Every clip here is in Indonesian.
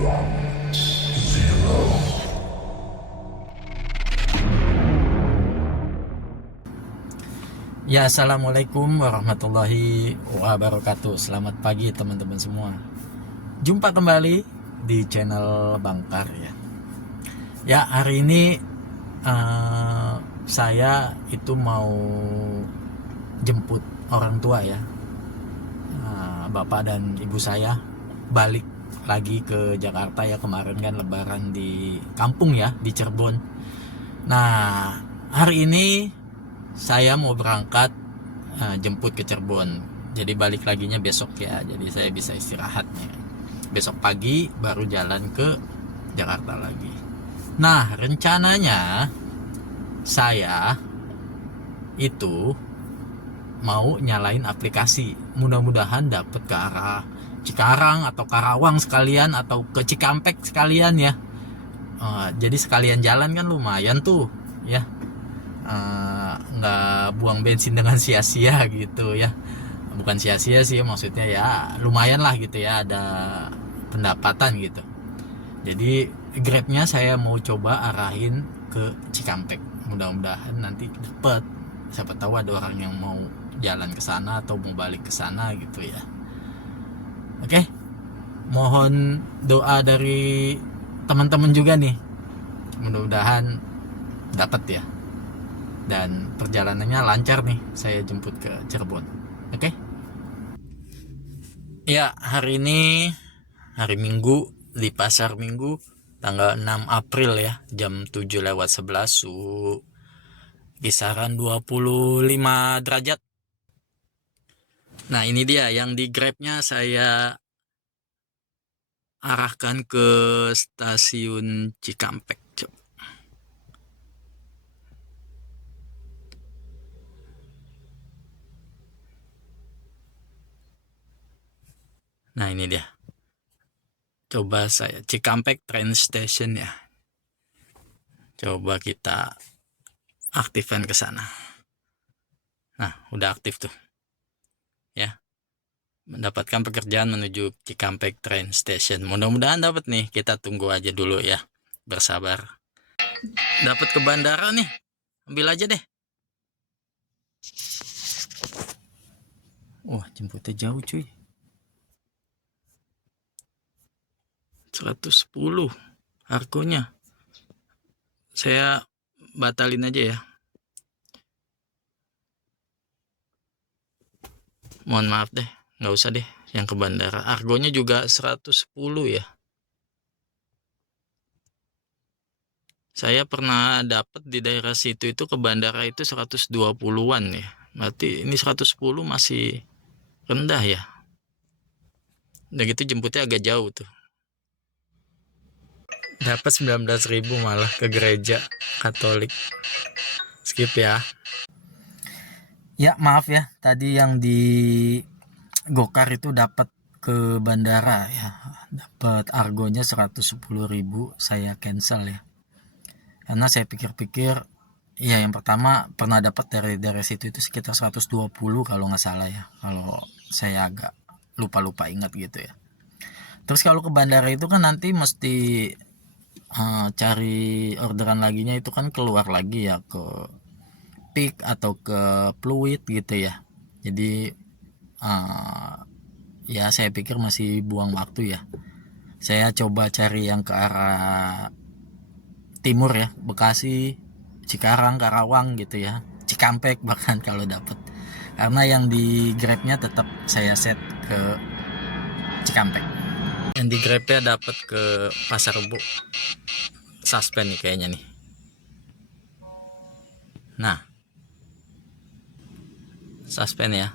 Ya, assalamualaikum warahmatullahi wabarakatuh. Selamat pagi teman-teman semua. Jumpa kembali di channel Bangkar ya. Ya, hari ini saya itu mau jemput orang tua ya. Bapak dan ibu saya balik lagi ke Jakarta ya. Kemarin kan lebaran di kampung ya, di Cirebon. Nah, hari ini saya mau berangkat jemput ke Cirebon. Jadi balik laginya besok ya. Jadi saya bisa istirahatnya. Besok pagi baru jalan ke Jakarta lagi. Nah, rencananya saya itu mau nyalain aplikasi. Mudah-mudahan dapat ke arah Cikarang atau Karawang sekalian, atau ke Cikampek sekalian ya. Jadi sekalian jalan kan lumayan tuh ya. Nggak buang bensin dengan sia-sia gitu ya. Bukan sia-sia sih, maksudnya ya lumayan lah gitu ya, ada pendapatan gitu. Jadi Grabnya saya mau coba arahin ke Cikampek. Mudah-mudahan nanti dapet, siapa tahu ada orang yang mau jalan ke sana atau mau balik ke sana gitu ya. Oke, mohon doa dari teman-teman juga nih, mudah-mudahan dapat ya, dan perjalanannya lancar nih saya jemput ke Cirebon. Oke? Ya, hari ini hari Minggu, di pasar Minggu tanggal 6 April ya, jam 7:11, suhu kisaran 25 derajat. Nah, ini dia yang di Grabnya saya arahkan ke stasiun Cikampek. Nah, ini dia. Coba saya Cikampek train station ya. Coba kita aktifkan ke sana. Nah, udah aktif tuh. Ya. Mendapatkan pekerjaan menuju Cikampek train station. Mudah-mudahan dapat nih. Kita tunggu aja dulu ya. Bersabar. Dapat ke bandara nih. Ambil aja deh. Wah, jemputnya jauh cuy. 110 harganya. Saya batalin aja ya. Mohon maaf deh, nggak usah deh yang ke bandara. Argonya juga 110 ya. Saya pernah dapat di daerah situ itu ke bandara itu 120-an ya. Berarti ini 110 masih rendah ya. Dan gitu jemputnya agak jauh tuh. Dapat 19.000 malah ke gereja Katolik. Skip ya. Ya, maaf ya. Tadi yang di Gokar itu dapat ke bandara ya. Dapat argonya 110.000, saya cancel ya. Karena saya pikir-pikir ya, yang pertama pernah dapat dari situ itu sekitar 120 kalau nggak salah ya. Kalau saya agak lupa ingat gitu ya. Terus kalau ke bandara itu kan nanti mesti cari orderan laginya itu kan keluar lagi ya ke Peak atau ke Fluid gitu ya. Jadi ya saya pikir masih buang waktu ya. Saya coba cari yang ke arah timur ya, Bekasi, Cikarang, Karawang gitu ya, Cikampek bahkan kalau dapat. Karena yang di Grabnya tetap saya set ke Cikampek. Yang di Grabnya dapat ke Pasar Rebo. Suspend nih kayaknya nih. Nah, suspend ya.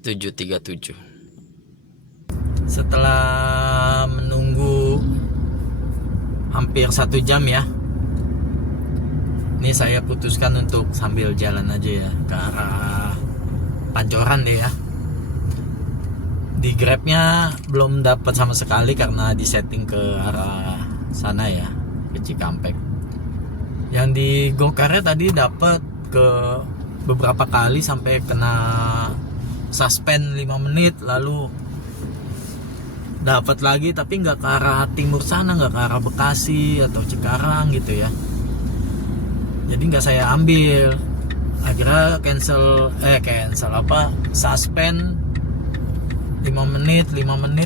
737. Setelah menunggu hampir 1 jam ya, ini saya putuskan untuk sambil jalan aja ya ke arah Pancoran deh ya. Di Grabnya belum dapat sama sekali karena disetting ke arah sana ya, ke Cikampek. Yang di Gokarnya tadi dapat ke beberapa kali sampai kena suspend 5 menit, lalu dapat lagi tapi nggak ke arah timur sana, nggak ke arah Bekasi atau Cikarang gitu ya. Jadi nggak saya ambil, akhirnya cancel apa, suspend 5 menit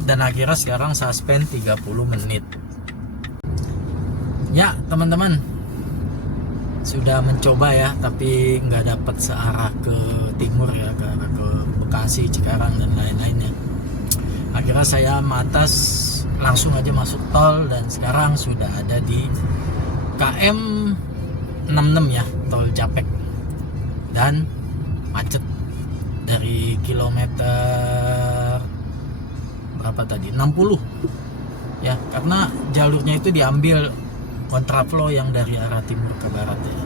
dan akhirnya sekarang suspend 30 menit. Ya teman-teman, sudah mencoba ya, tapi nggak dapat searah ke timur ya, ke arah ke Bekasi, Cikarang dan lain-lainnya. Akhirnya saya matas langsung aja masuk tol dan sekarang sudah ada di KM 66 ya, tol Japek, dan macet dari kilometer berapa tadi, 60 ya, karena jalurnya itu diambil kontraflow yang dari arah timur ke barat ya,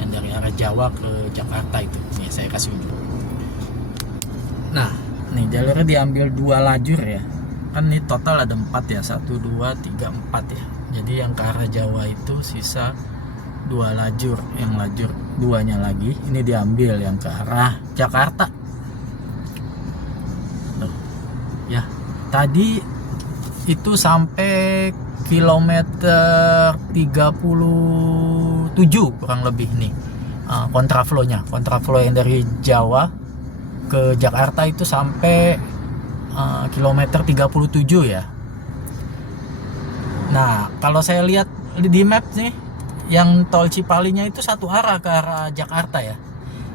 dan dari arah Jawa ke Jakarta itu. Nih saya kasih unjuk. Nah nih jalurnya diambil 2 lajur ya, kan ini total ada 4 ya, 1, 2, 3, 4 ya. Jadi yang ke arah Jawa itu sisa 2 lajur, yang lajur 2-nya lagi ini diambil yang ke arah Jakarta. Tuh. Ya tadi itu sampai kilometer 37 kurang lebih nih, kontraflow yang dari Jawa ke Jakarta itu sampai kilometer 37 ya. Nah kalau saya lihat di map nih, yang tol Cipalinya itu satu arah ke arah Jakarta ya.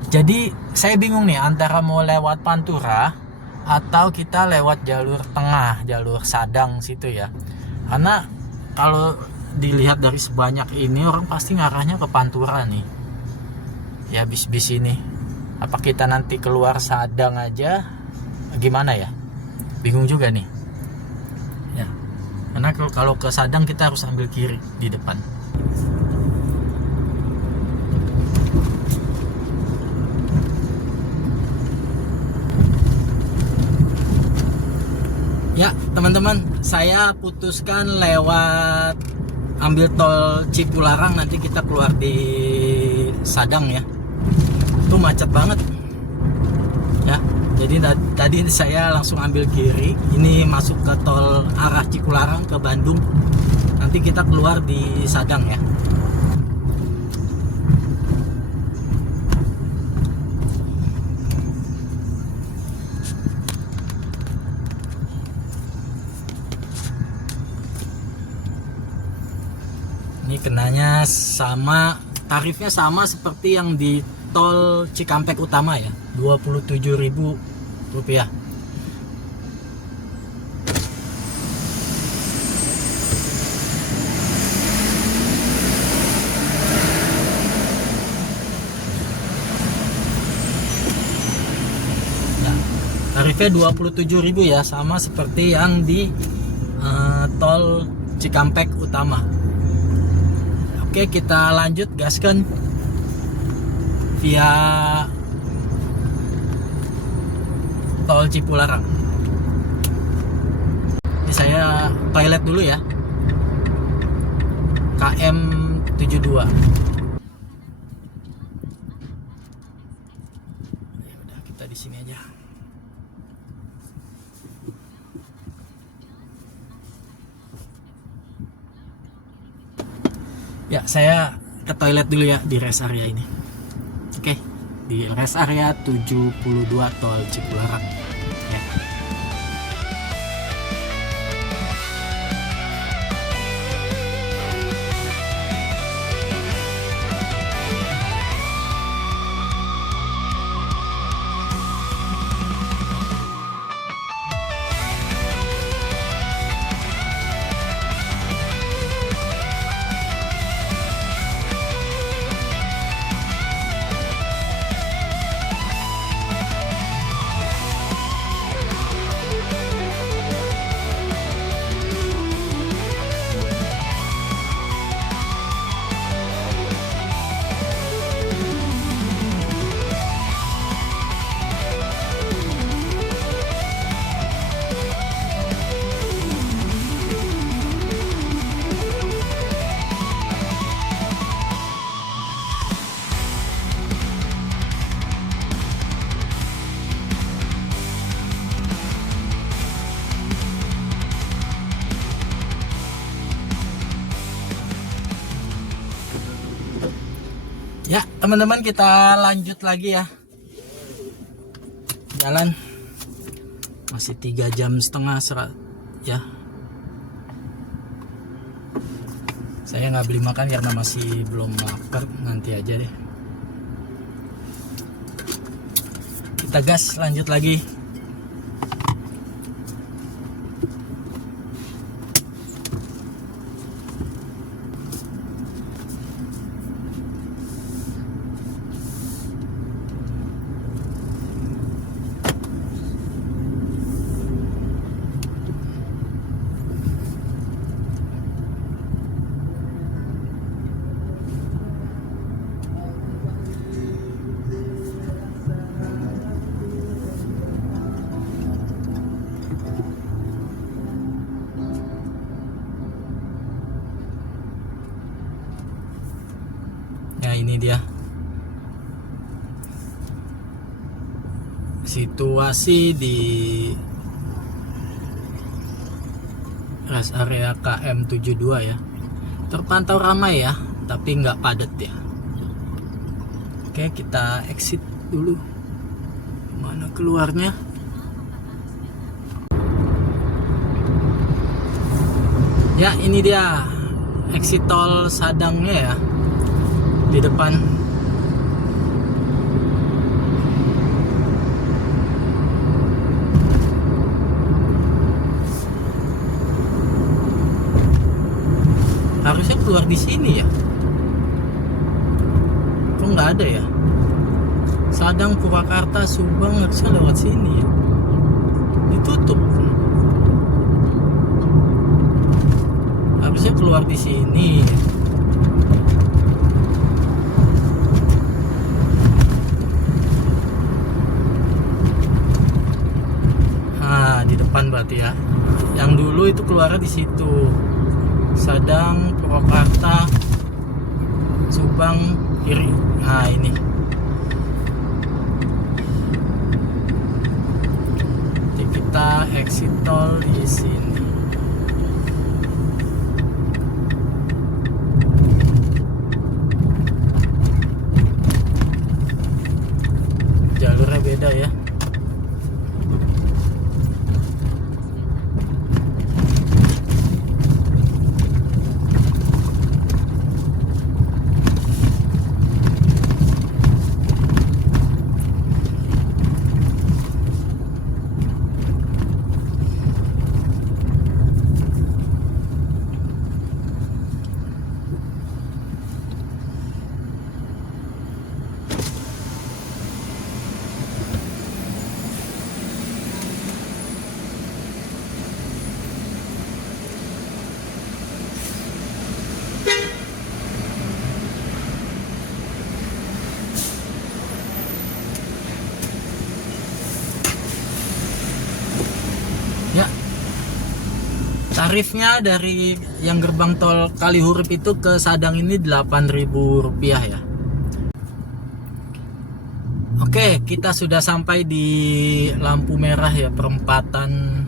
Jadi saya bingung nih antara mau lewat Pantura atau kita lewat jalur tengah, jalur Sadang situ ya. Karena kalau dilihat dari sebanyak ini, orang pasti ngarahnya ke Pantura nih ya, bis-bis ini. Apa kita nanti keluar Sadang aja, gimana ya, bingung juga nih ya. Karena kalau ke Sadang kita harus ambil kiri di depan. Ya teman-teman, saya putuskan lewat ambil tol Cipularang, nanti kita keluar di Sadang ya. Itu macet banget ya. Jadi tadi saya langsung ambil kiri, ini masuk ke tol arah Cipularang ke Bandung. Nanti kita keluar di Sadang ya. Ini kenanya sama, tarifnya sama seperti yang di tol Cikampek Utama ya, Rp27.000. Nah, tarifnya 27.000 ya, sama seperti yang di tol Cikampek Utama. Oke, kita lanjut gaskan via tol Cipularang. Ini saya toilet dulu ya. KM 72. Ya udah, kita di sini aja. Ya, saya ke toilet dulu ya di rest area ini. Oke, di rest area 72 tol Cipularang ya. Ya teman-teman, kita lanjut lagi ya jalan. Masih 3,5 jam ya. Saya nggak beli makan karena masih belum lapar, nanti aja deh. Kita gas, lanjut lagi. Nah ini dia situasi di rest area KM72 ya. Terpantau ramai ya, tapi nggak padat ya. Oke, kita exit dulu. Mana keluarnya? Ya ini dia exit tol Sadangnya ya, di depan. Harusnya keluar di sini ya, kok nggak ada ya? Sadang, Purwakarta, Subang harusnya lewat sini ya, ditutup. Harusnya keluar di sini. Di depan berarti ya. Yang dulu itu keluarnya di situ. Sadang, Purwakarta, Subang, kiri. Nah ini. Jadi kita exit tol di sini. Jalurnya beda ya. Ya, tarifnya dari yang gerbang tol Kalihurip itu ke Sadang ini Rp8.000 ya. Oke, kita sudah sampai di lampu merah ya, perempatan.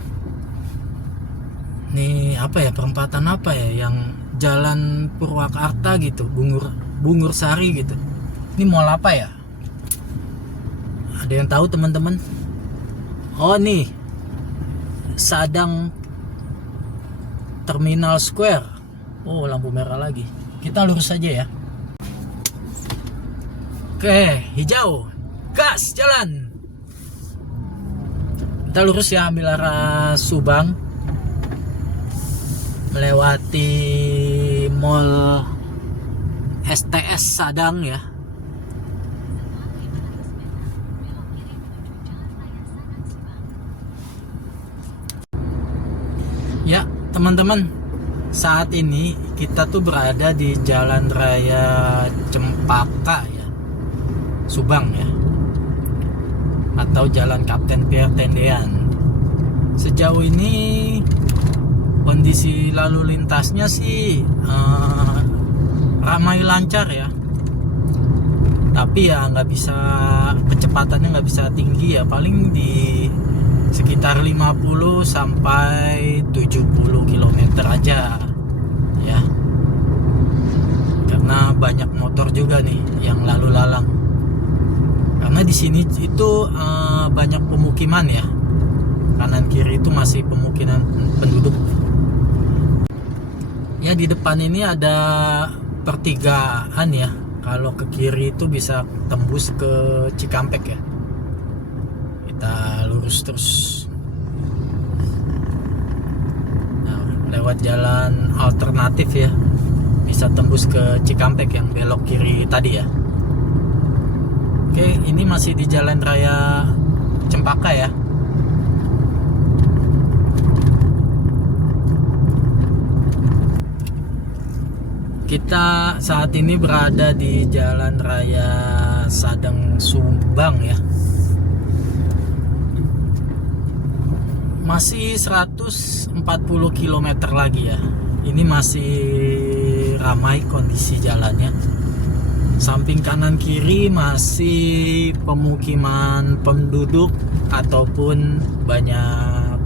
Nih apa ya, perempatan apa ya, yang Jalan Purwakarta gitu, Bungur Sari gitu. Ini mall apa ya? Ada yang tahu teman-teman? Oh nih, Sadang Terminal Square. Oh, lampu merah lagi. Kita lurus saja ya. Oke, hijau. Gas, jalan. Kita lurus ya, ambil arah Subang. Melewati Mall STS Sadang ya. Ya teman-teman, saat ini kita tuh berada di Jalan Raya Cempaka ya, Subang ya, atau Jalan Kapten Pierre Tendean. Sejauh ini kondisi lalu lintasnya sih ramai lancar ya, tapi ya nggak bisa, kecepatannya nggak bisa tinggi ya, paling di sekitar 50 sampai 70 km aja ya, karena karena banyak motor juga nih yang lalu lalang. Karena di sini itu banyak pemukiman ya, kanan kiri itu masih pemukiman penduduk. Ya di depan ini ada pertigaan ya. Kalau ke kiri itu bisa tembus ke Cikampek ya. Kita lurus terus. Nah, lewat jalan alternatif ya, bisa tembus ke Cikampek yang belok kiri tadi ya. Oke, ini masih di Jalan Raya Cempaka ya. Kita saat ini berada di Jalan Raya Sadang Subang ya. Masih 140 km lagi ya. Ini masih ramai kondisi jalannya. Samping kanan kiri masih pemukiman penduduk ataupun banyak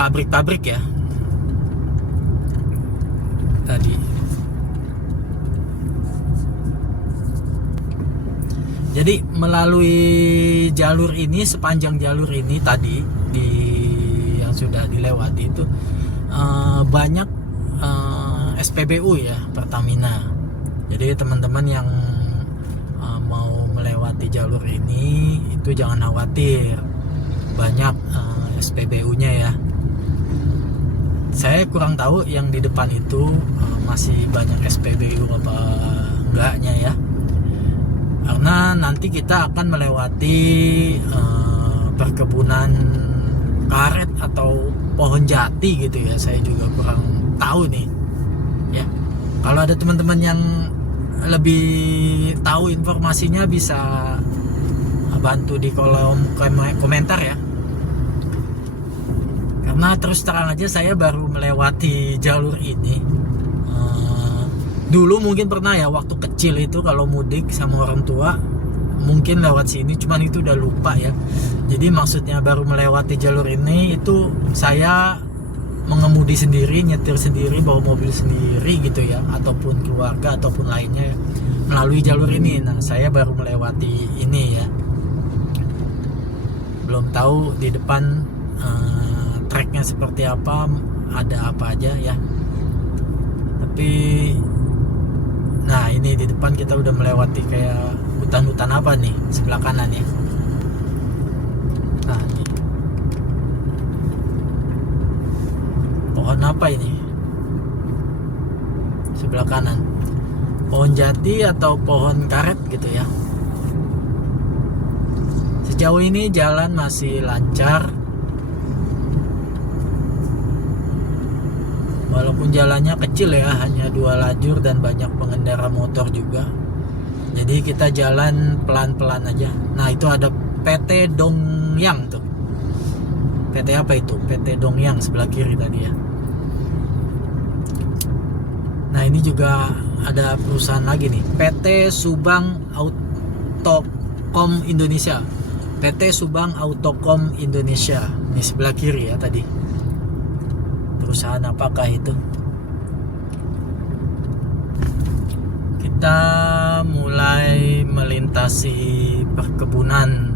pabrik-pabrik ya. Tadi. Jadi melalui jalur ini, sepanjang jalur ini tadi yang sudah dilewati itu banyak SPBU ya, Pertamina. Jadi teman-teman yang mau melewati jalur ini itu jangan khawatir, banyak SPBU-nya ya. Saya kurang tahu yang di depan itu masih banyak SPBU apa enggaknya ya. Karena nanti kita akan melewati perkebunan karet atau pohon jati gitu ya. Saya juga kurang tahu nih ya. Kalau ada teman-teman yang lebih tahu informasinya bisa bantu di kolom komentar ya. Karena terus terang aja saya baru melewati jalur ini. Dulu mungkin pernah ya waktu kecil itu kalau mudik sama orang tua mungkin lewat sini, cuman itu udah lupa ya. Jadi maksudnya baru melewati jalur ini itu saya mengemudi sendiri, nyetir sendiri, bawa mobil sendiri gitu ya, ataupun keluarga ataupun lainnya melalui jalur ini. Nah saya baru melewati ini ya, belum tahu di depan treknya seperti apa, ada apa aja ya. Tapi nah ini di depan kita udah melewati kayak hutan-hutan apa nih sebelah kanan ya. Nah ini pohon apa ini sebelah kanan, pohon jati atau pohon karet gitu ya. Sejauh ini jalan masih lancar, walaupun jalannya kecil ya, hanya 2 lajur dan banyak pengendara motor juga. Jadi kita jalan pelan-pelan aja. Nah itu ada PT Dongyang tuh. PT apa itu? PT Dongyang sebelah kiri tadi ya. Nah ini juga ada perusahaan lagi nih, PT Subang Autocom Indonesia. PT Subang Autocom Indonesia. Ini sebelah kiri ya tadi. Perusahaan apakah itu? Kita mulai melintasi perkebunan.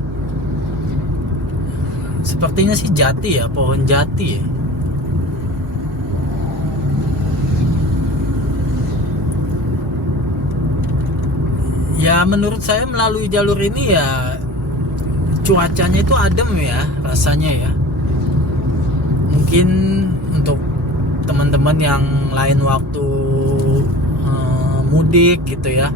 Sepertinya sih jati ya, pohon jati ya. Ya menurut saya melalui jalur ini ya cuacanya itu adem ya rasanya ya. Mungkin untuk teman-teman yang lain waktu mudik gitu ya,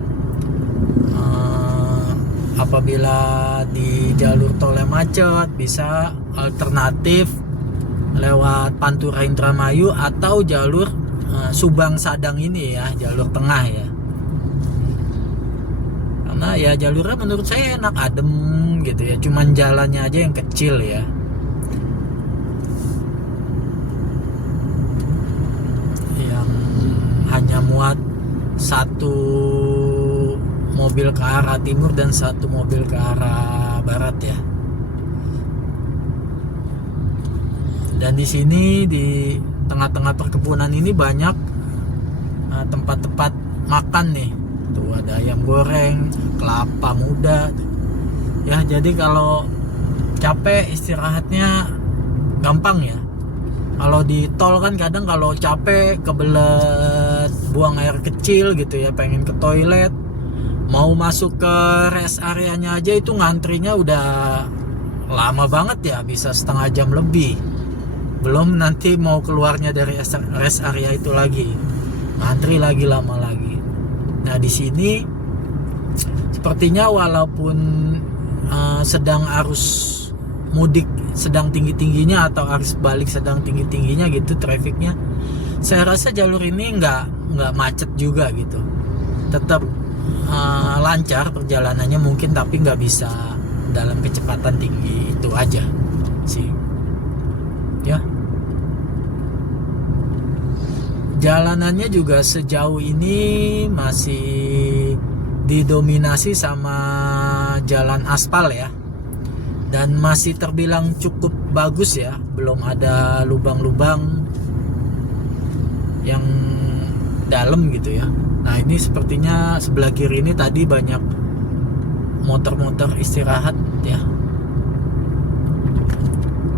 apabila di jalur tolnya macet bisa alternatif lewat Pantura Indramayu atau jalur Subang Sadang ini ya, jalur tengah ya. Karena ya jalurnya menurut saya enak, adem gitu ya, cuman jalannya aja yang kecil ya. Hanya muat satu mobil ke arah timur dan satu mobil ke arah barat ya. Dan di sini di tengah-tengah perkebunan ini banyak tempat-tempat makan nih. Tuh ada ayam goreng, kelapa muda. Ya, jadi kalau capek istirahatnya gampang ya. Kalau di tol kan kadang kalau capek kebelet buang air kecil gitu ya, pengen ke toilet, mau masuk ke rest areanya aja itu ngantrinya udah lama banget ya, bisa setengah jam lebih. Belum nanti mau keluarnya dari rest area itu lagi, ngantri lagi, lama lagi. Nah di sini sepertinya walaupun sedang arus mudik sedang tinggi-tingginya atau arus balik sedang tinggi-tingginya gitu trafiknya, saya rasa jalur ini nggak macet juga gitu, tetap lancar perjalanannya mungkin, tapi nggak bisa dalam kecepatan tinggi itu aja sih ya. Jalanannya juga sejauh ini masih didominasi sama jalan aspal ya, dan masih terbilang cukup bagus ya, belum ada lubang-lubang yang dalam gitu ya. Nah ini sepertinya sebelah kiri ini tadi banyak motor-motor istirahat ya.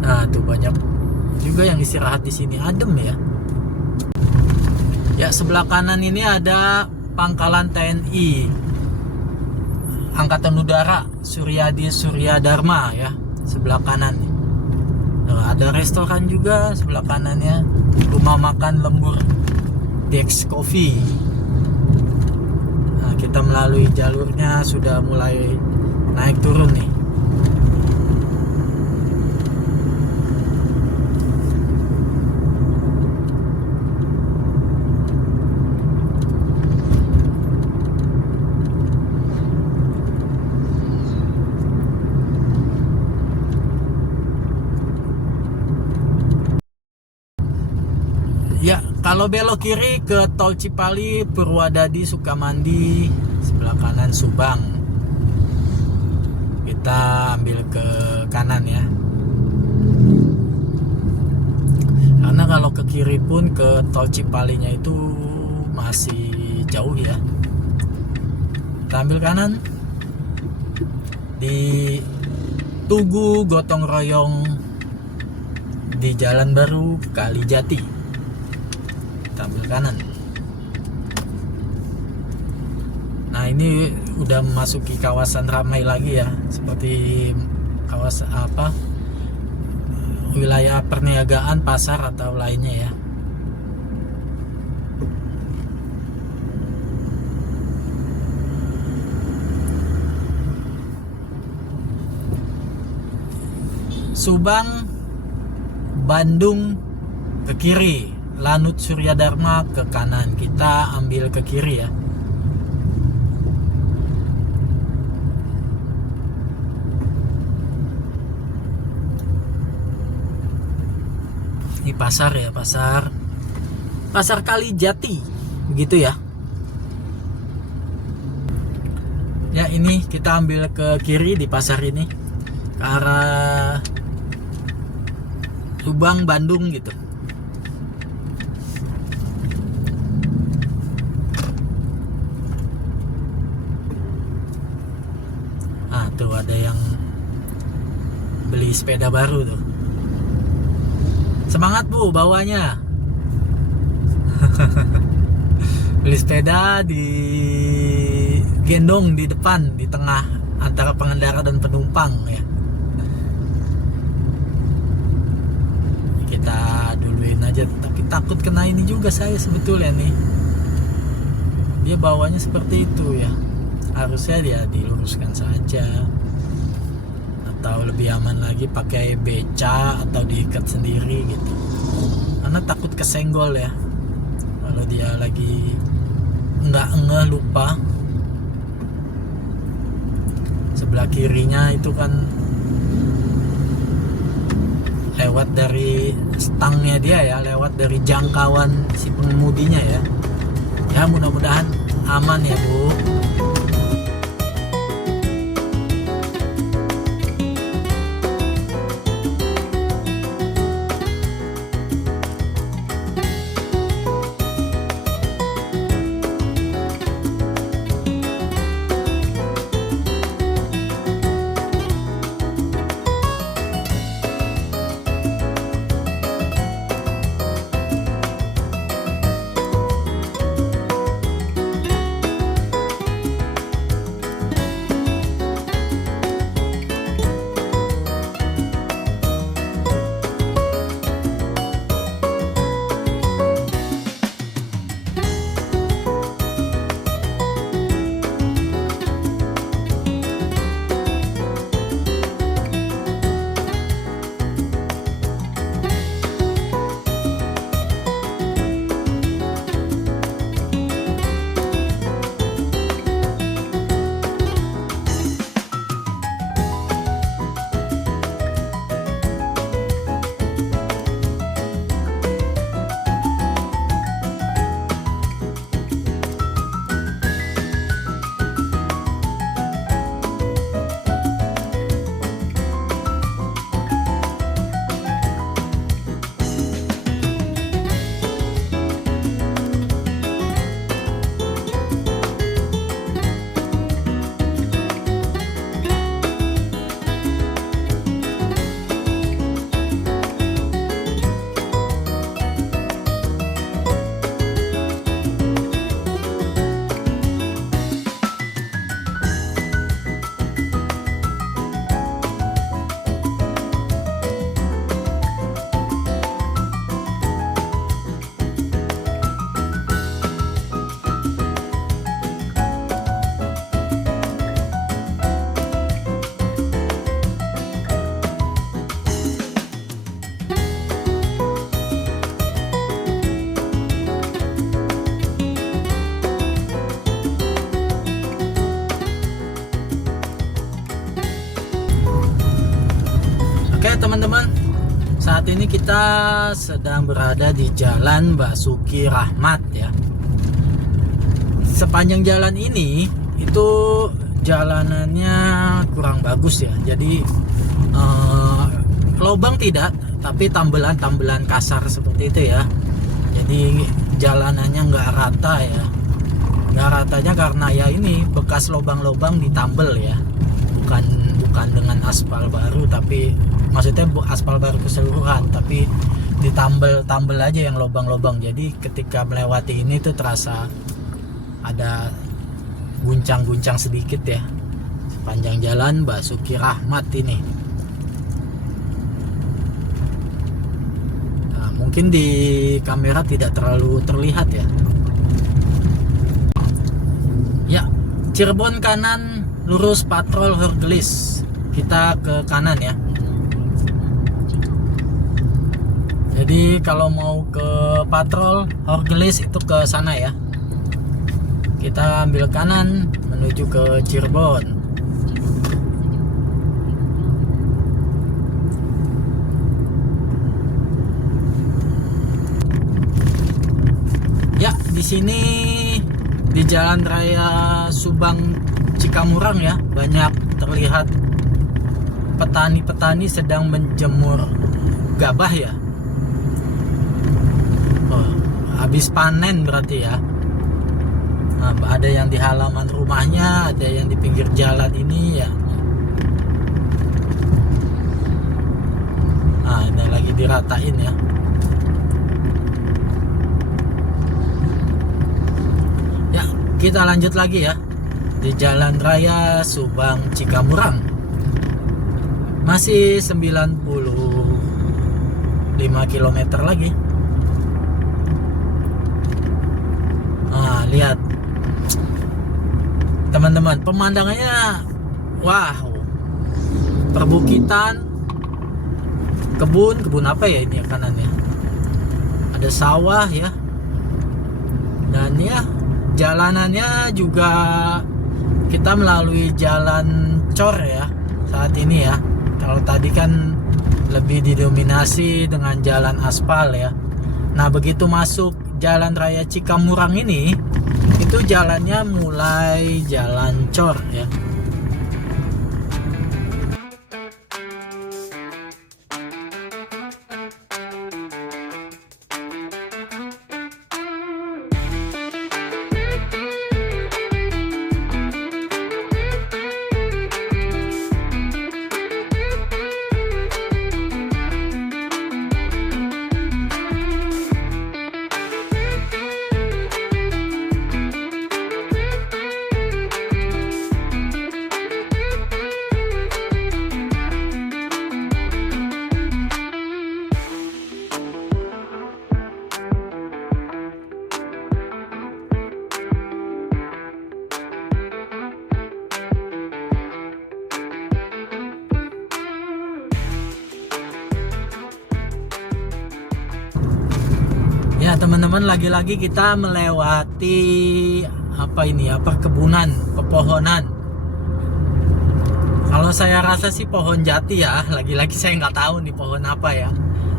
Nah tuh banyak juga yang istirahat di sini, adem ya. Ya sebelah kanan ini ada pangkalan TNI Angkatan Udara Suryadi Suryadharma ya, sebelah kanan. Nah, ada restoran juga sebelah kanannya, rumah makan lembur Dex Coffee. Nah, kita melalui jalurnya sudah mulai naik turun nih. Ya, kalau belok kiri ke Tol Cipali, Purwadadi, Sukamandi, sebelah kanan Subang. Kita ambil ke kanan ya. Karena kalau ke kiri pun ke Tol Cipalinya itu masih jauh ya. Kita ambil kanan di Tugu Gotong Royong di Jalan Baru Kalijati. Ambil kanan. Nah ini udah memasuki kawasan ramai lagi ya, seperti kawasan wilayah perniagaan, pasar atau lainnya ya. Subang, Bandung ke kiri, Lanut Suryadharma ke kanan. Kita ambil ke kiri ya. Ini pasar ya, pasar Kalijati, begitu ya. Ya ini kita ambil ke kiri di pasar ini, ke arah Subang, Bandung gitu. Tuh ada yang beli sepeda baru tuh. Semangat Bu bawanya. Beli sepeda di gendong di depan, di tengah antara pengendara dan penumpang ya. Kita duluin aja, tapi takut kena ini juga saya sebetulnya nih. Dia bawanya seperti itu ya. Harusnya dia diluruskan saja, atau lebih aman lagi pakai beca atau diikat sendiri gitu, karena takut kesenggol ya kalau dia lagi nggak ngeh, lupa. Sebelah kirinya itu kan lewat dari stangnya dia ya, lewat dari jangkauan si pengemudinya ya. Ya mudah-mudahan aman ya Bu. kita sedang berada di Jalan Basuki Rahmat ya. Sepanjang jalan ini itu jalanannya kurang bagus ya. Jadi lubang tidak, tapi tambelan-tambelan kasar seperti itu ya. Jadi jalanannya nggak rata ya. Nggak ratanya karena ya ini bekas lubang-lubang ditambel ya. Bukan dengan aspal baru, tapi maksudnya aspal baru keseluruhan, tapi ditambel aja yang lubang-lubang. Jadi ketika melewati ini tuh terasa ada guncang-guncang sedikit ya sepanjang jalan Basuki Rahmat ini. Nah, mungkin di kamera tidak terlalu terlihat ya. Ya, Cirebon kanan lurus Patrol Horgelis. Kita ke kanan ya. Jadi kalau mau ke Patrol Horgelis itu ke sana ya. Kita ambil kanan menuju ke Cirebon. Ya, di sini di Jalan Raya Subang Cikamurang ya, banyak terlihat petani-petani sedang menjemur gabah ya. Oh, habis panen berarti ya. Nah, ada yang di halaman rumahnya, ada yang di pinggir jalan ini ya. Nah, ini lagi diratain ya. Ya, kita lanjut lagi ya. Di Jalan Raya Subang Cikamurang. Masih 95 km lagi. Nah, lihat teman-teman, pemandangannya wow, perbukitan, kebun apa ya ini ya kanannya, ada sawah ya, dan ya jalanannya juga kita melalui jalan cor ya saat ini ya. Kalau tadi kan lebih didominasi dengan jalan aspal ya. Nah, begitu masuk Jalan Raya Cikamurang ini, itu jalannya mulai jalan cor ya. Ya teman-teman, lagi-lagi kita melewati apa ini ya, perkebunan, pepohonan. Kalau saya rasa sih pohon jati ya. Lagi-lagi saya nggak tahu nih pohon apa ya,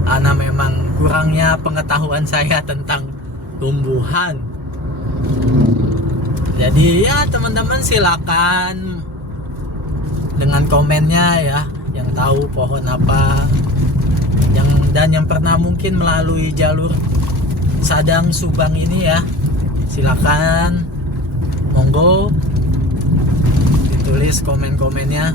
karena memang kurangnya pengetahuan saya tentang tumbuhan. Jadi ya teman-teman silakan dengan komennya ya, yang tahu pohon apa, yang pernah mungkin melalui jalur Sadang Subang ini ya, silakan monggo ditulis komen-komennya.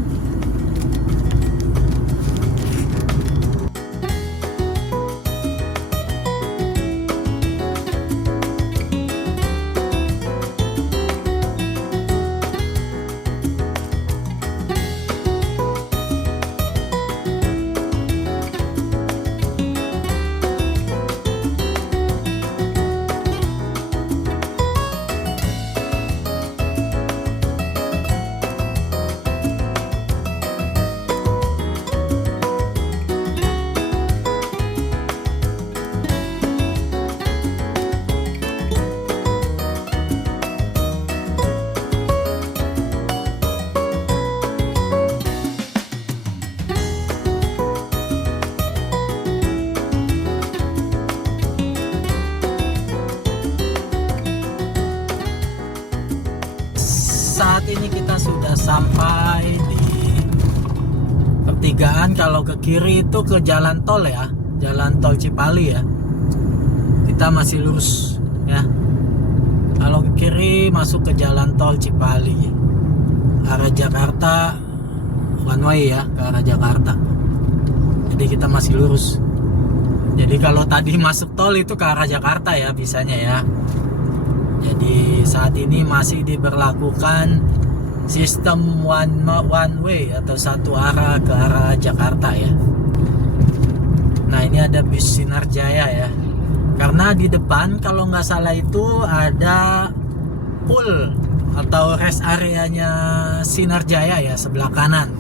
sampai di pertigaan. Kalau ke kiri itu ke jalan tol ya, jalan tol Cipali ya. Kita masih lurus ya. Kalau ke kiri masuk ke jalan tol Cipali, arah Jakarta, one way ya, ke arah Jakarta. Jadi kita masih lurus. Jadi kalau tadi masuk tol itu ke arah Jakarta ya bisanya ya. Jadi saat ini masih diberlakukan sistem one way atau satu arah ke arah Jakarta ya. Nah ini ada bis Sinar Jaya ya. Karena di depan kalau nggak salah itu ada pool atau rest areanya Sinar Jaya ya, sebelah kanan.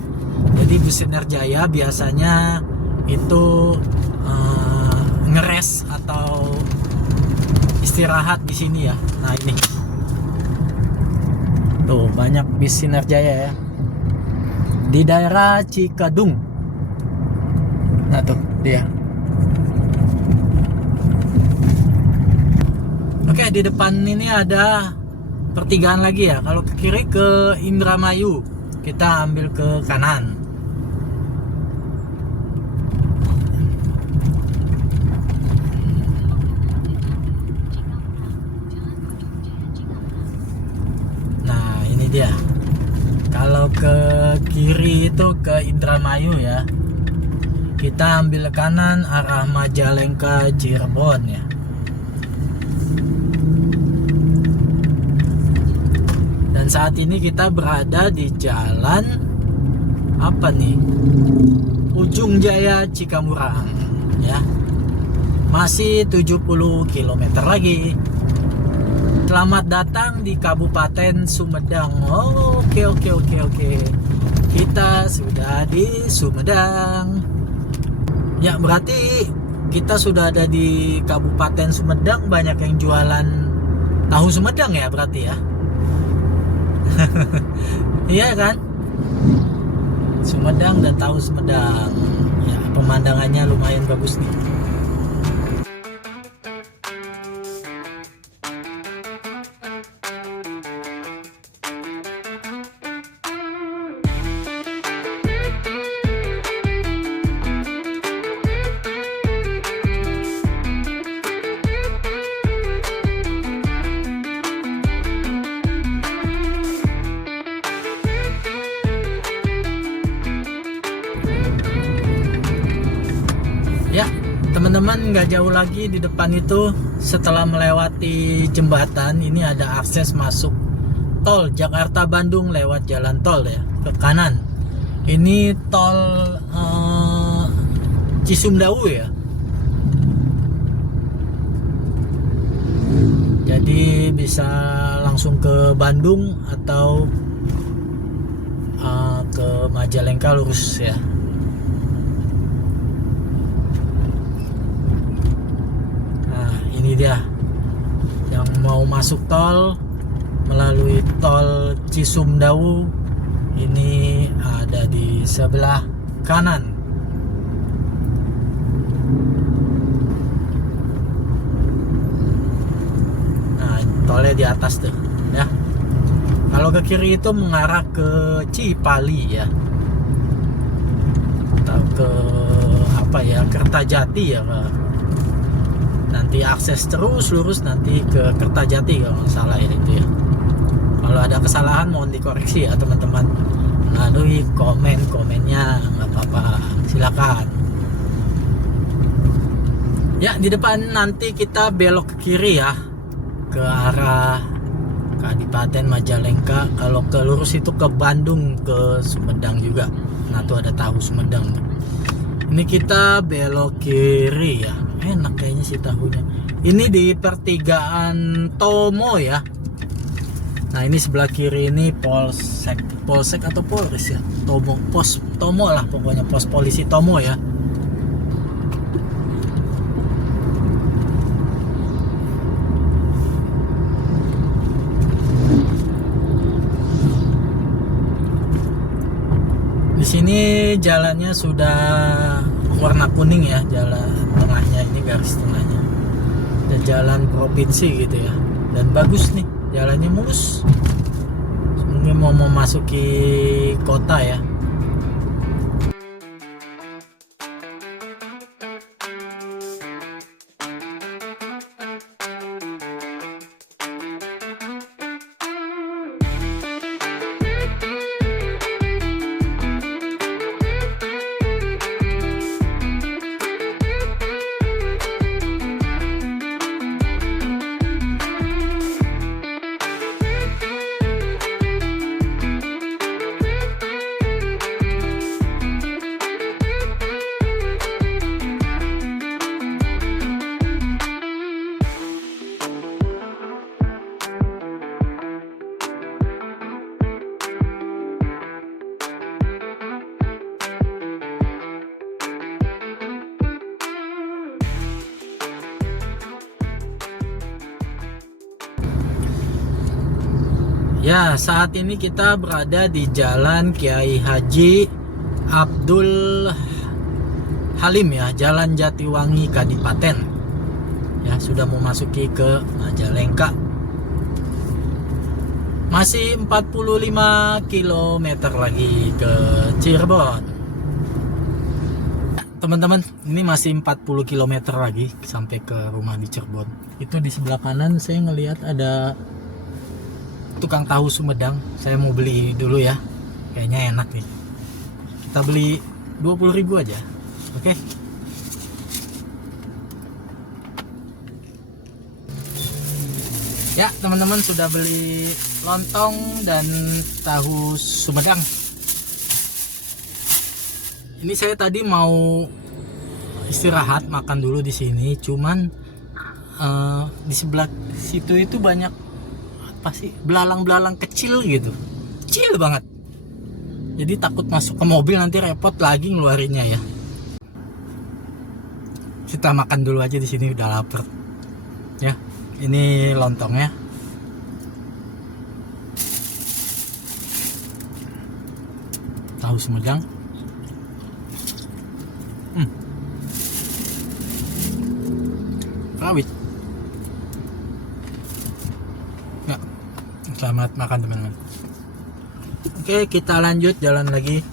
Jadi bus Sinar Jaya biasanya itu ngeres atau istirahat di sini ya. Nah ini tuh banyak bis Sinar Jaya ya di daerah Cikadung. Nah tuh dia. Oke, di depan ini ada pertigaan lagi ya. Kalau ke kiri ke Indramayu, kita ambil ke kanan. Nah, ini dia. Kalau ke kiri itu ke Indramayu ya. Kita ambil kanan arah Majalengka Cirebon ya. Dan saat ini kita berada di jalan apa nih? Ujung Jaya Cikamurang ya. Masih 70 km lagi. Selamat datang di Kabupaten Sumedang. Oke. Kita sudah di Sumedang. Ya, berarti kita sudah ada di Kabupaten Sumedang. Banyak yang jualan tahu Sumedang ya berarti ya. Iya kan? Sumedang dan tahu Sumedang. Ya, pemandangannya lumayan bagus nih. Ya, teman-teman, nggak jauh lagi di depan itu setelah melewati jembatan ini ada akses masuk tol Jakarta Bandung lewat jalan tol ya, ke kanan. Ini tol Cisumdawu ya. Jadi bisa langsung ke Bandung atau ke Majalengka lurus ya. Ini dia yang mau masuk tol melalui tol Cisumdawu, ini ada di sebelah kanan. Nah, tolnya di atas tuh ya. Kalau ke kiri itu mengarah ke Cipali ya, atau ke apa ya, Kertajati ya Pak. Nanti akses terus lurus nanti ke Kertajati kalau nggak salah ya itu ya. Kalau ada kesalahan mohon dikoreksi ya teman-teman, melalui komennya, nggak apa-apa, silakan. Ya, di depan nanti kita belok ke kiri ya, ke arah Kadipaten Majalengka. Kalau ke lurus itu ke Bandung, ke Sumedang juga. Nah tuh ada tahu Sumedang. Ini kita belok kiri ya. Enak kayaknya sih tahunya. Ini di pertigaan Tomo ya. Nah ini sebelah kiri ini Polsek atau Polres ya, Tomo, pos Tomo lah pokoknya, pos polisi Tomo ya. Di sini jalannya sudah warna kuning ya, jalan tengahnya ini, garis tengahnya. Dan jalan provinsi gitu ya. Dan bagus nih, jalannya mulus Ini mau memasuki kota ya. Ya, saat ini kita berada di Jalan Kiai Haji Abdul Halim ya, Jalan Jatiwangi Kadipaten. Ya, sudah memasuki ke Majalengka. Masih 45 km lagi ke Cirebon. Teman-teman, ini masih 40 km lagi sampai ke rumah di Cirebon. Itu di sebelah kanan saya ngelihat ada tukang tahu Sumedang. Saya mau beli dulu ya, kayaknya enak nih. Kita beli 20.000 aja. Oke. Ya teman-teman, sudah beli lontong dan tahu Sumedang. Ini saya tadi mau istirahat makan dulu di sini, cuman di sebelah situ itu banyak sih belalang-belalang kecil gitu, kecil banget. Jadi takut masuk ke mobil nanti repot lagi ngeluarinnya ya. Kita makan dulu aja di sini, udah lapar. Ya, ini lontongnya. Tahu Sumedang. Rawit. Ya. Selamat makan teman-teman. Oke, kita lanjut jalan lagi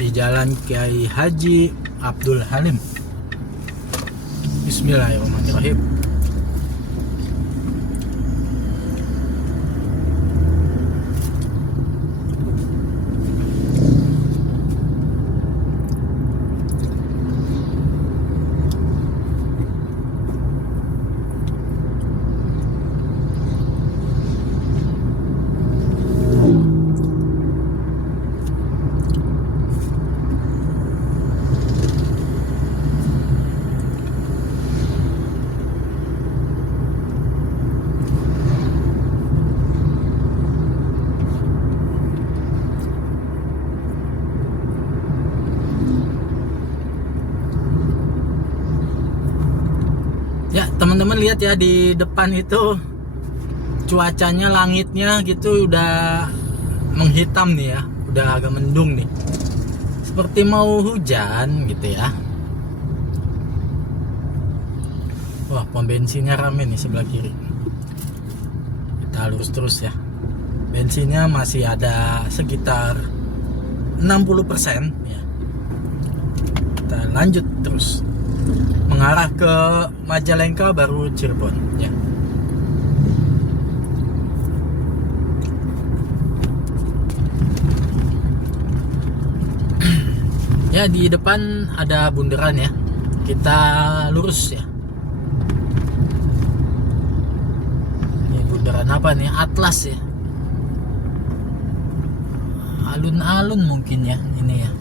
di Jalan Kiai Haji Abdul Halim. Bismillahirrahmanirrahim. Ya teman-teman, lihat ya di depan itu cuacanya, langitnya gitu udah menghitam nih ya, udah agak mendung nih, seperti mau hujan gitu ya. Wah, pom bensinnya rame nih sebelah kiri. Kita lurus terus ya. Bensinnya masih ada sekitar 60% ya. Kita lanjut terus mengarah ke Majalengka baru Cirebon ya. Ya, di depan ada bundaran ya. Kita lurus ya. Ini bundaran apa nih? Atlas ya. Alun-alun mungkin ya ini ya.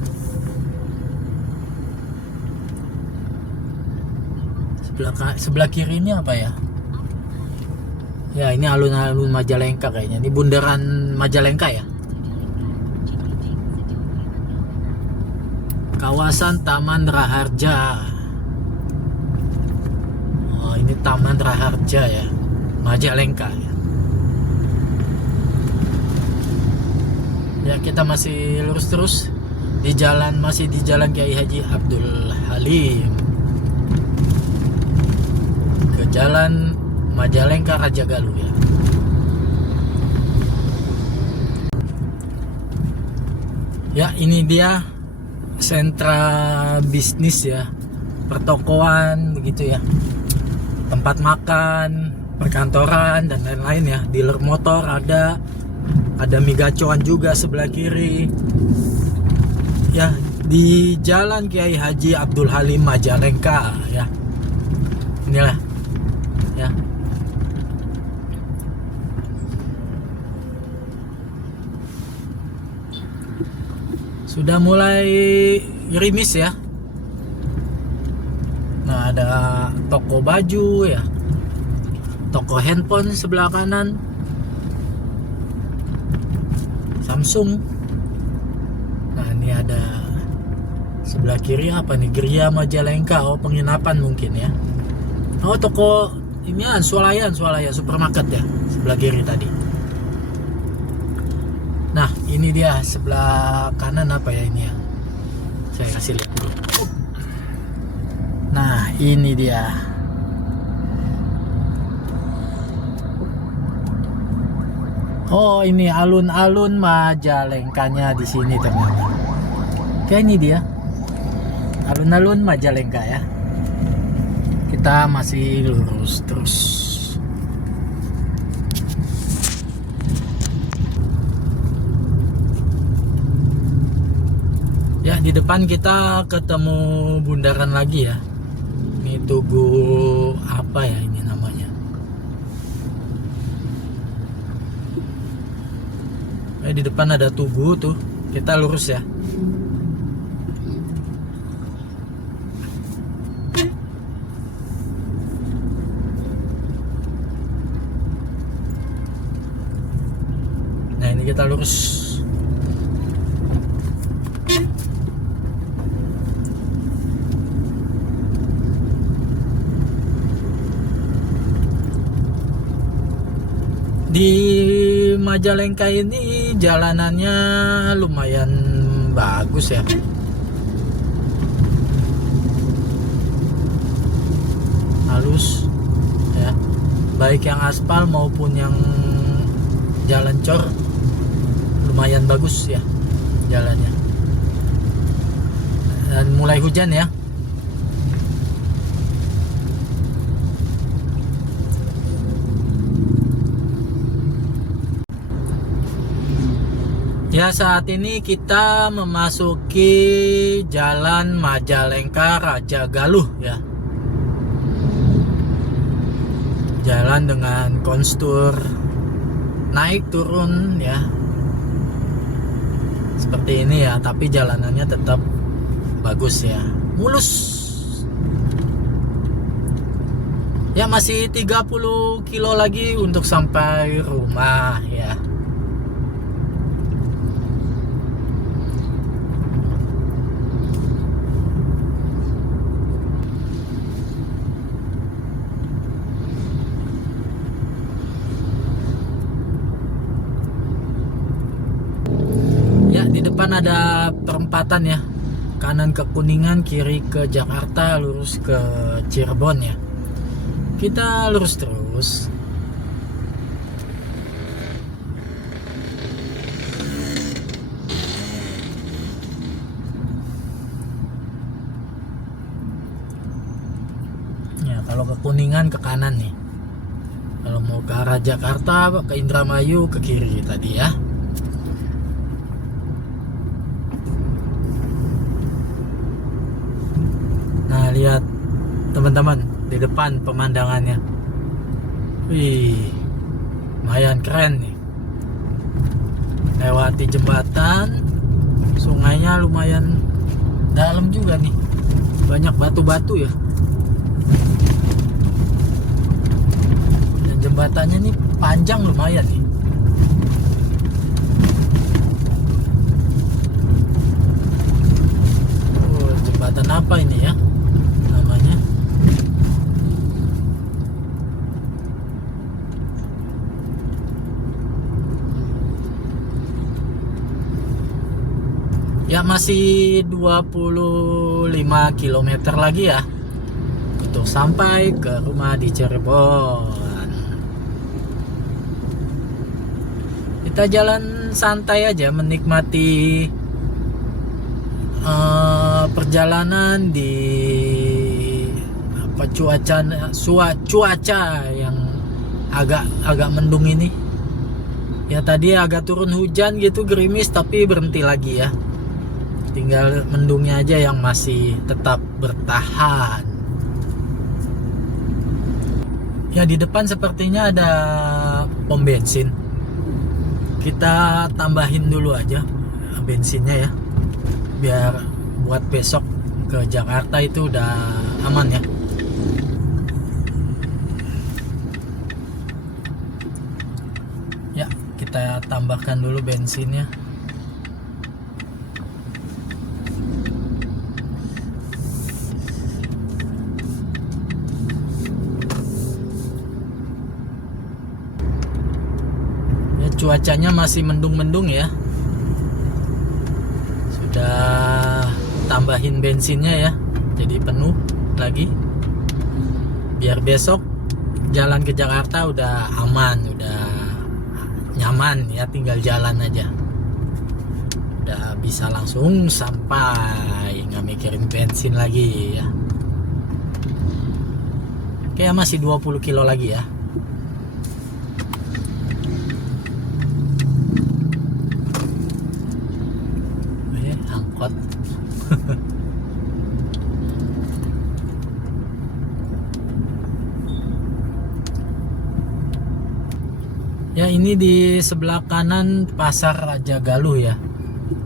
Sebelah kiri ini apa ya? Ya, ini alun-alun Majalengka kayaknya. Ini bundaran Majalengka ya. Kawasan Taman Raharja. Oh, ini Taman Raharja ya, Majalengka ya. Ya, kita masih lurus terus di jalan, masih di Jalan Kiai Haji Abdul Halim ke Jalan Majalengka Rajagaluh ya. Ya, ini dia sentra bisnis ya, pertokoan begitu ya, tempat makan, perkantoran dan lain-lain ya. Dealer motor ada migacoan juga sebelah kiri ya, di Jalan Kiai Haji Abdul Halim Majalengka ya. Inilah ya. Sudah mulai gerimis ya. Nah, ada toko baju ya, toko handphone sebelah kanan, Samsung. Nah, ini ada sebelah kiri apa nih, Geria Majalengka. Oh, penginapan mungkin ya. Oh, toko inian swalaya supermarket ya, sebelah kiri tadi. Nah, ini dia sebelah kanan apa ya ini ya, saya kasih lihat dulu. Nah, ini dia. Oh, ini alun-alun Majalengkanya di sini ternyata. Oke, ini dia alun-alun Majalengka ya. Kita masih lurus terus. Ya, di depan kita ketemu bundaran lagi ya. Ini Tugu apa ya ini namanya? Di depan ada Tugu tuh. Kita lurus ya. Nah, ini kita lurus. Di Majalengka ini jalanannya lumayan bagus ya. Halus ya. Baik yang aspal maupun yang jalan cor lumayan bagus ya jalannya. Dan mulai hujan ya. Ya, saat ini kita memasuki Jalan Majalengka Raja Galuh ya. Jalan dengan konstur naik turun ya. Seperti ini ya, tapi jalanannya tetap bagus ya. Mulus. Ya, masih 30 kilo lagi untuk sampai rumah ya. Di depan ada perempatan ya, kanan ke Kuningan, kiri ke Jakarta, lurus ke Cirebon ya. Kita lurus terus. Ya, kalau ke Kuningan ke kanan nih. Kalau mau ke arah Jakarta, ke Indramayu ke kiri tadi ya. Nah, lihat teman-teman di depan pemandangannya. Wih, lumayan keren nih. Lewati jembatan, sungainya lumayan dalam juga nih. Banyak batu-batu ya. Dan jembatannya nih panjang lumayan nih. Oh, jembatan apa ini ya? Ya, masih 25 km lagi ya untuk sampai ke rumah di Cirebon. Kita jalan santai aja, menikmati perjalanan di apa cuaca yang agak mendung ini. Ya tadi agak turun hujan gitu, gerimis, tapi berhenti lagi ya. Tinggal mendungnya aja yang masih tetap bertahan. Ya di depan sepertinya ada pom bensin. Kita tambahin dulu aja bensinnya ya, biar buat besok ke Jakarta itu udah aman ya. Ya kita tambahkan dulu bensinnya. Cuacanya masih mendung-mendung ya. Sudah tambahin bensinnya ya, jadi penuh lagi. Biar besok jalan ke Jakarta udah aman, udah nyaman ya, tinggal jalan aja. Udah bisa langsung sampai, nggak mikirin bensin lagi ya. Kayak masih 20 kilo lagi ya. Ya ini di sebelah kanan Pasar Raja Galuh ya,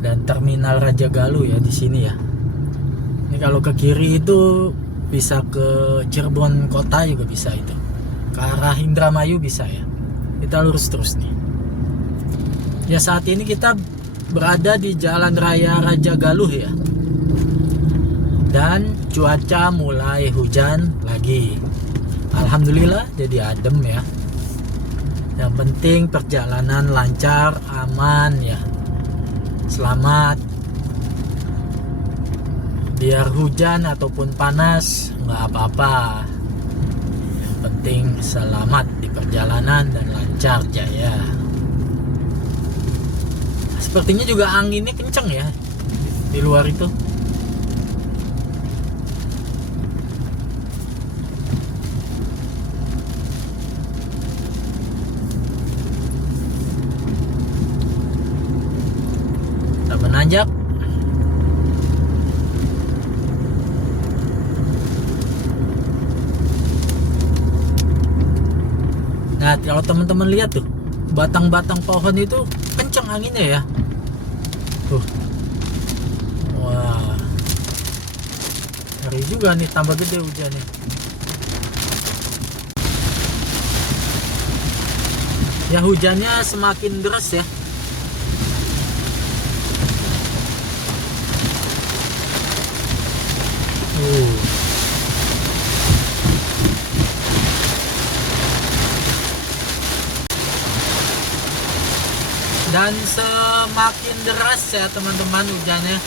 dan Terminal Raja Galuh ya di sini ya. Ini kalau ke kiri itu bisa ke Cirebon kota juga bisa itu. Ke arah Indramayu bisa ya. Kita lurus terus nih. Ya saat ini kita berada di Jalan Raya Raja Galuh ya. Dan cuaca mulai hujan lagi. Alhamdulillah jadi adem ya. Yang penting perjalanan lancar, aman ya. Selamat. Biar hujan ataupun panas nggak apa-apa. Yang penting selamat di perjalanan dan lancar jaya. Sepertinya juga anginnya kenceng ya di luar itu. Menanjak. Nah kalau teman-teman lihat tuh, batang-batang pohon itu kenceng anginnya ya. Tuh. Wah, ngeri juga nih, tambah gede hujannya. Ya hujannya semakin deras ya. Dan semakin deras ya teman-teman hujannya.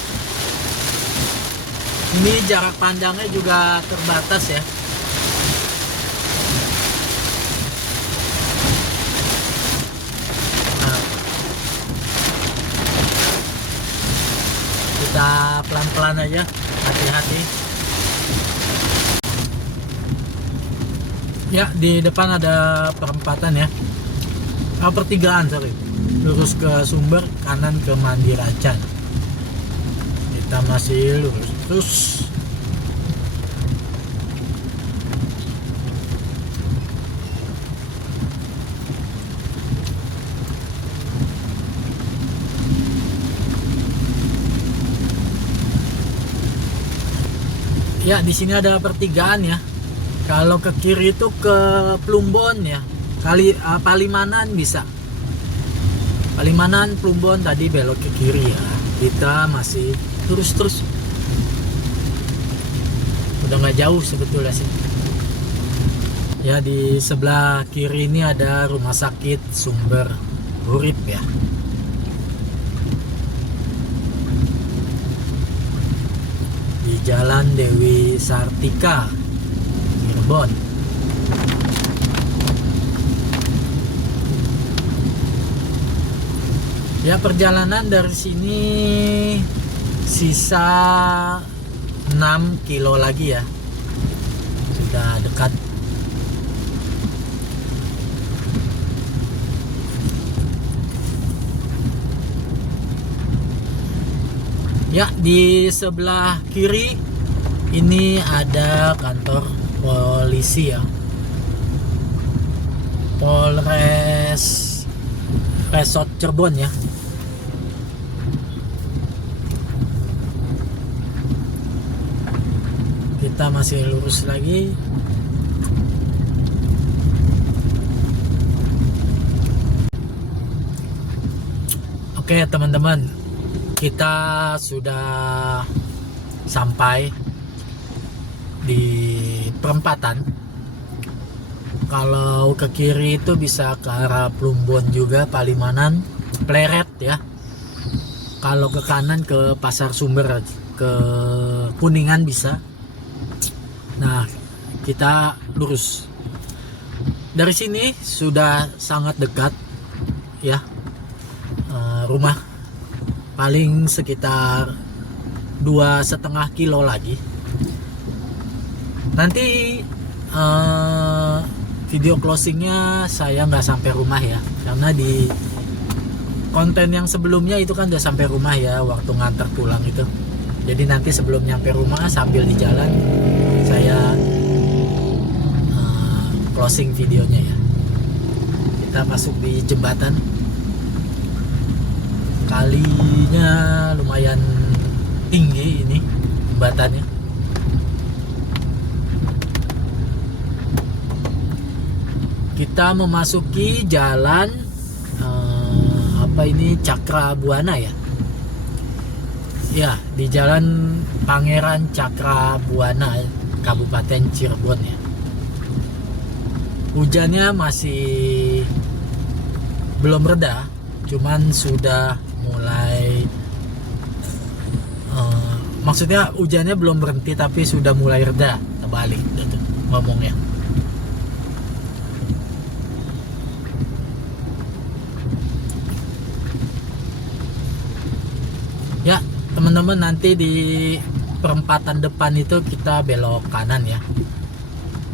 Ini jarak pandangnya juga terbatas ya. Nah, kita pelan-pelan aja, hati-hati. Ya di depan ada perempatan ya, pertigaan sorry. Lurus ke Sumber, kanan ke Mandiracan. Kita masih lurus terus. Ya di sini ada pertigaan ya. Kalau ke kiri itu ke Plumbon ya, Palimanan bisa. Palimanan, Plumbon tadi belok ke kiri ya. Kita masih lurus terus. Udah nggak jauh sebetulnya sih. Ya di sebelah kiri ini ada Rumah Sakit Sumber Urip ya. Di Jalan Dewi Sartika, Cirebon. Ya perjalanan dari sini Sisa 6 kilo lagi ya, sudah dekat. Ya, di sebelah kiri ini ada kantor polisi ya, Polres Resort Cirebon ya. Kita masih lurus lagi. Oke teman-teman, kita sudah sampai di perempatan. Kalau ke kiri itu bisa ke arah Plumbon juga, Palimanan, Pleret ya. Kalau ke kanan ke Pasar Sumber, ke Kuningan bisa. Nah, kita lurus. Dari sini sudah sangat dekat ya, rumah. Paling sekitar 2,5 kilo lagi. Nanti video closingnya saya nggak sampai rumah ya, karena di konten yang sebelumnya itu kan udah sampai rumah ya, waktu nganter pulang itu. Jadi nanti sebelum nyampe rumah, sambil di jalan saya closing videonya ya. Kita masuk di jembatan, kalinya lumayan tinggi ini jembatannya. Kita memasuki jalan apa ini, Cakra Buana ya. Ya, di jalan Pangeran Cakra Buana, Kabupaten Cirebon ya. Hujannya masih belum reda, cuman sudah mulai maksudnya hujannya belum berhenti tapi sudah mulai reda, terbalik gitu ngomongnya. Ya teman-teman, nanti di perempatan depan itu kita belok kanan ya,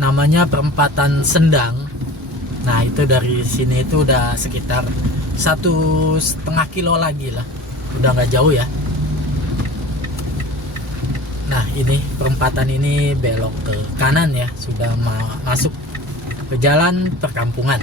namanya perempatan Sendang. Nah itu dari sini itu udah sekitar 1,5 kilo lagi lah, udah nggak jauh ya. Nah ini perempatan ini belok ke kanan ya, sudah masuk ke jalan perkampungan.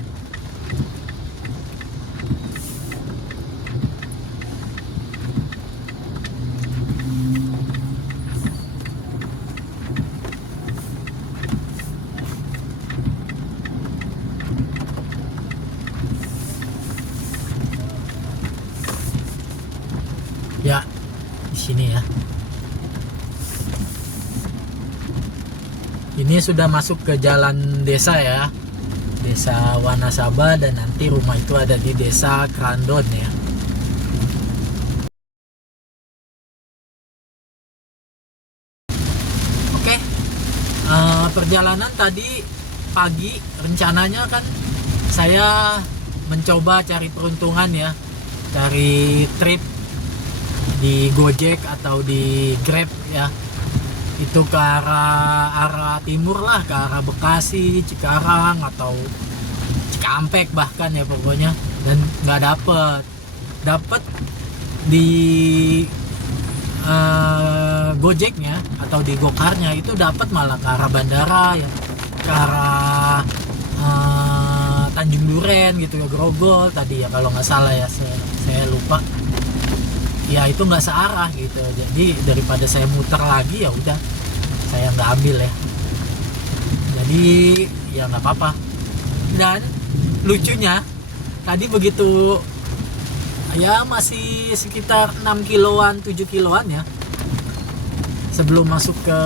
Ya, di sini ya. Ini sudah masuk ke jalan desa ya, Desa Wanasaba, dan nanti rumah itu ada di Desa Krandon ya. Oke, perjalanan tadi pagi rencananya kan saya mencoba cari peruntungan ya, cari trip di Gojek atau di Grab ya, itu ke arah timur lah, ke arah Bekasi, Cikarang atau Cikampek bahkan ya pokoknya, dan nggak dapet di Gojeknya atau di Gokarnya itu dapat malah ke arah bandara ya, ke arah Tanjung Duren gitu ya, Grogol tadi ya kalau nggak salah ya, saya lupa ya, itu nggak searah gitu. Jadi daripada saya muter lagi, ya udah saya nggak ambil ya, jadi ya nggak apa-apa. Dan lucunya tadi begitu ya, masih sekitar 6 kiloan 7 kiloan ya sebelum masuk ke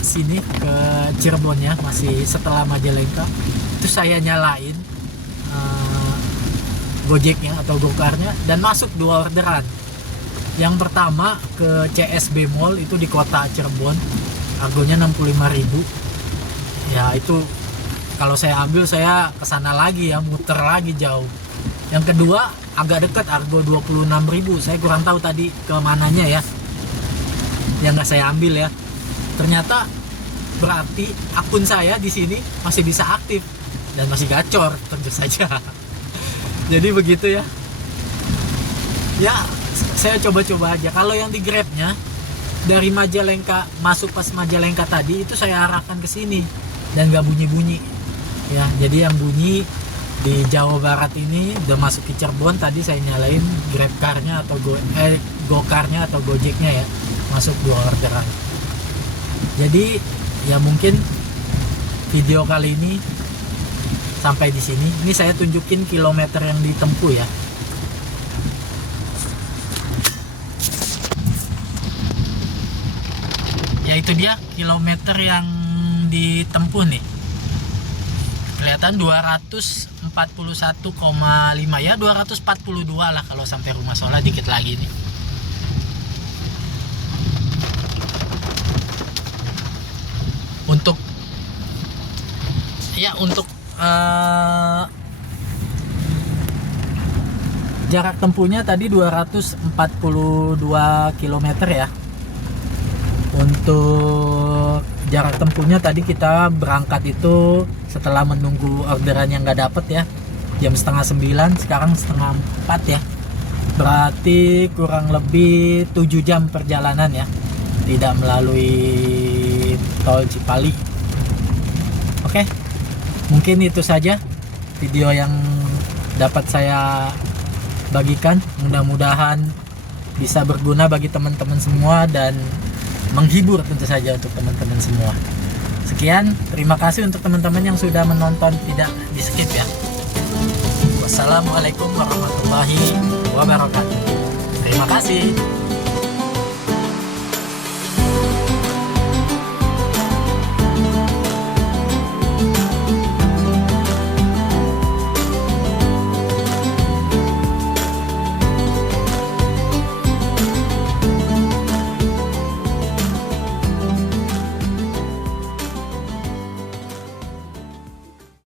sini, ke Cirebon ya, masih setelah Majalengka, itu saya nyalain Gojeknya atau Gokarnya dan masuk 2 orderan. Yang pertama ke CSB Mall itu di kota Cirebon, harganya 65.000 ya. Itu kalau saya ambil, saya kesana lagi ya, muter lagi jauh. Yang kedua agak dekat, harga 26.000, saya kurang tahu tadi ke mananya ya. yang nggak saya ambil ya. Ternyata berarti akun saya di sini masih bisa aktif dan masih gacor tentu saja. Jadi begitu ya. Ya, saya coba-coba aja. Kalau yang di Grabnya dari Majalengka masuk pas Majalengka tadi itu saya arahkan ke sini dan nggak bunyi-bunyi. Ya, jadi yang bunyi di Jawa Barat ini udah masuk ke Cirebon, tadi saya nyalain Grab car-nya atau Go-car-nya atau Gojek-nya ya, masuk 2 orderan. Jadi ya mungkin video kali ini sampai di sini. Ini saya tunjukin kilometer yang ditempuh ya. Ya itu dia kilometer yang ditempuh nih. Kelihatan 241,5 ya, 242 lah kalau sampai Rumah Shola, dikit lagi nih. Untuk jarak tempuhnya tadi 242 km ya. Untuk jarak tempuhnya tadi kita berangkat itu setelah menunggu orderan yang nggak dapet ya, jam setengah 9, sekarang setengah 4 ya. Berarti kurang lebih 7 jam perjalanan ya, tidak melalui tol Cipali. Oke, mungkin itu saja video yang dapat saya bagikan. Mudah-mudahan bisa berguna bagi teman-teman semua dan menghibur tentu saja untuk teman-teman semua. Sekian, terima kasih untuk teman-teman yang sudah menonton, tidak di skip ya. Wassalamualaikum warahmatullahi wabarakatuh. Terima kasih.